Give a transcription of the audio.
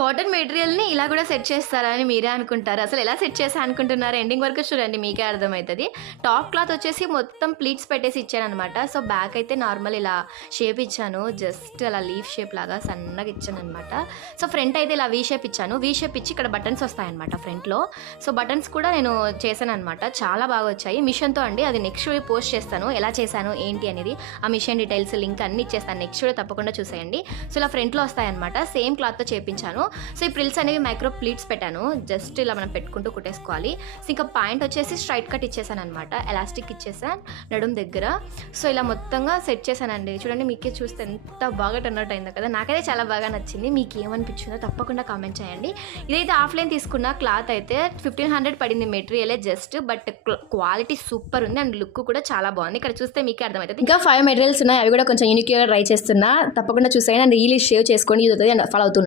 Cotton మెటీరియల్‌ని ఇలా గూడా సెట్ చేస్తారా అని మీరే అనుకుంటారు. అసలు ఎలా సెట్ చేశా అనుకుంటున్నారు? ఎండింగ్ వరకు చూడండి మీకే అర్థమైతది. టాప్ క్లాత్ వచ్చేసి మొత్తం ప్లీట్స్ పెట్టేసి ఇచ్చాననమాట. సో, బ్యాక్ అయితే నార్మల్ ఇలా షేప్ ఇచ్చాను. జస్ట్ అలా లీఫ్ షేప్ లాగా సన్నగా ఇచ్చాననమాట. సో, ఫ్రంట్ అయితే ఇలా వీ షేప్ ఇచ్చాను. వీ షేప్ ఇచ్చి ఇక్కడ బటన్స్ వస్తాయన్నమాట ఫ్రంట్‌లో. సో, బటన్స్ కూడా నేను చేశాననమాట. చాలా బాగా వచ్చాయి. మిషన్‌తో అండి. అది నెక్స్ట్ వీడియో పోస్ట్ చేస్తాను. ఎలా చేశాను ఏంటి అనేది. ఆ మిషన్ డీటెయిల్స్ లింక్ అన్నీ ఇచ్చేస్తాను. నెక్స్ట్ వీడియో తప్పకుండా చూసేయండి. సో, ఇలా ఫ్రంట్‌లో వస్తాయన్నమాట. సేమ్ క్లాత్‌తో చేపించాను. సో, ఈ ప్రిల్స్ అనేవి మైక్రో ప్లీట్స్ పెట్టాను. జస్ట్ ఇలా మనం పెట్టుకుంటూ కుట్టేసుకోవాలి. సో, ఇంకా పాయింట్ వచ్చేసి స్ట్రైట్ కట్ ఇచ్చేసాను అనమాట. ఎలాస్టిక్ ఇచ్చేసాను నడుం దగ్గర. సో, ఇలా మొత్తంగా సెట్ చేశానండి. చూడండి మీకే చూస్తే ఎంత బాగా టర్న్ అవుట్ అయిందో కదా. నాకైతే చాలా బాగా నచ్చింది. మీకు ఏమనిపించిందో తప్పకుండా కామెంట్ చేయండి. ఇదైతే ఆఫ్లైన్ తీసుకున్న క్లాత్ అయితే 1500 పడింది మెటీరియలే జస్ట్. బట్ క్వాలిటీ సూపర్ ఉంది అండ్ లుక్ కూడా చాలా బాగుంది. ఇక్కడ చూస్తే మీకే అర్థమవుతుంది. ఇంకా 5 మెటీరియల్స్ ఉన్నాయి. అవి కూడా కొంచెం యూనిక్గా ట్రై చేస్తున్నా. తప్పకుండా చూసేయండి అండ్ ఈ లిస్ట్ షేర్ చేసుకోండి. ఇది అవుతుంది అండ్ ఫాలో అవుతుంది.